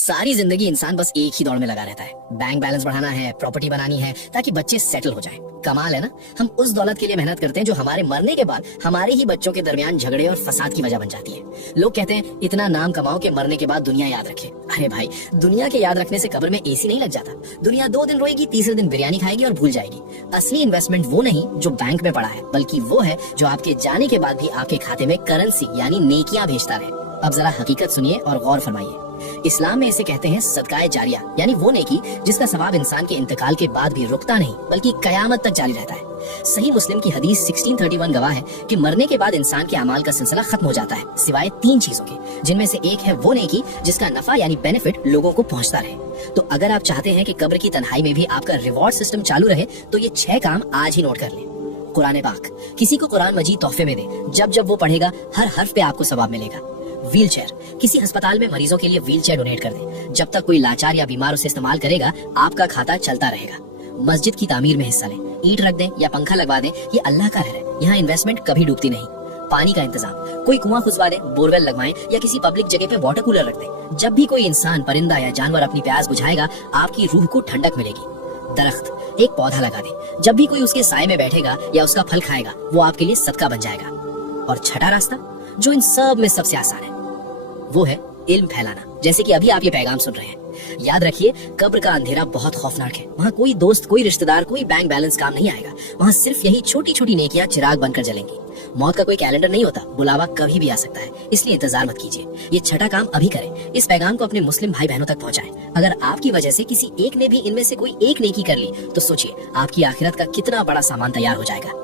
सारी जिंदगी इंसान बस एक ही दौड़ में लगा रहता है, बैंक बैलेंस बढ़ाना है, प्रॉपर्टी बनानी है ताकि बच्चे सेटल हो जाएं। कमाल है ना, हम उस दौलत के लिए मेहनत करते हैं जो हमारे मरने के बाद हमारे ही बच्चों के दरमियान झगड़े और फसाद की वजह बन जाती है। लोग कहते हैं इतना नाम कमाओ कि मरने के बाद दुनिया याद रखे। अरे भाई, दुनिया के याद रखने से कब्र में एसी नहीं लग जाता। दुनिया 2 दिन रोएगी, तीसरे दिन बिरयानी खाएगी और भूल जाएगी। असली इन्वेस्टमेंट वो नहीं जो बैंक में पड़ा है, बल्कि वो है जो आपके जाने के बाद भी आपके खाते में करेंसी यानी नेकियां भेजता रहे। अब जरा हकीकत सुनिए और गौर फरमाइए। इस्लाम में इसे कहते हैं सदकाए जारिया, यानी वो नेकी जिसका सवाब इंसान के इंतकाल के बाद भी रुकता नहीं बल्कि कयामत तक जारी रहता है। सही मुस्लिम की हदीस 1631 गवाह है कि मरने के बाद इंसान के अमाल का सिलसिला खत्म हो जाता है, सिवाय 3 चीजों के, जिनमें से एक है वो नेकी जिसका नफा यानी बेनिफिट लोगों को पहुंचता रहे। तो अगर आप चाहते हैं कि कब्र की तन्हाई में भी आपका रिवॉर्ड सिस्टम चालू रहे, तो ये 6 काम आज ही नोट कर लें। कुरान पाक, किसी को कुरान मजीद तोहफे में दे, जब जब वो पढ़ेगा हर हर्फ पे आपको सवाब मिलेगा। व्हील चेयर, किसी अस्पताल में मरीजों के लिए व्हील चेयर डोनेट कर दे, जब तक कोई लाचार या बीमार उसे इस्तेमाल करेगा आपका खाता चलता रहेगा। मस्जिद की तामीर में हिस्सा लें, ईंट रख दें या पंखा लगवा दें, ये अल्लाह का घर है, यहाँ इन्वेस्टमेंट कभी डूबती नहीं। पानी का इंतजाम, कोई कुआं खुदवा दें, बोरवेल लगवाएं या किसी पब्लिक जगह पे वाटर कूलर रख दें। जब भी कोई इंसान, परिंदा या जानवर अपनी प्यास बुझाएगा आपकी रूह को ठंडक मिलेगी। दरख्त, एक पौधा लगा दें, जब भी कोई उसके साए में बैठेगा या उसका फल खाएगा वो आपके लिए सदका बन जाएगा। और छठा रास्ता, जो इन सब में सबसे आसान है, वो है इल्म फैलाना, जैसे कि अभी आप ये पैगाम सुन रहे हैं। याद रखिए, कब्र का अंधेरा बहुत खौफनाक है। वहाँ कोई दोस्त, कोई रिश्तेदार, कोई बैंक बैलेंस काम नहीं आएगा। वहाँ सिर्फ यही छोटी छोटी नेकियां चिराग बनकर जलेंगी। मौत का कोई कैलेंडर नहीं होता, बुलावा कभी भी आ सकता है, इसलिए इंतजार मत कीजिए। ये छठा काम अभी करें। इस पैगाम को अपने मुस्लिम भाई बहनों तक पहुँचाएं। अगर आपकी वजह से किसी एक ने भी इनमें से कोई एक नेकी कर ली, तो सोचिए आपकी आखिरत का कितना बड़ा सामान तैयार हो जाएगा।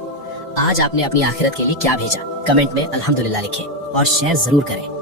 आज आपने अपनी आखिरत के लिए क्या भेजा, कमेंट में अल्हम्दुलिल्लाह लिखें और शेयर जरूर करें।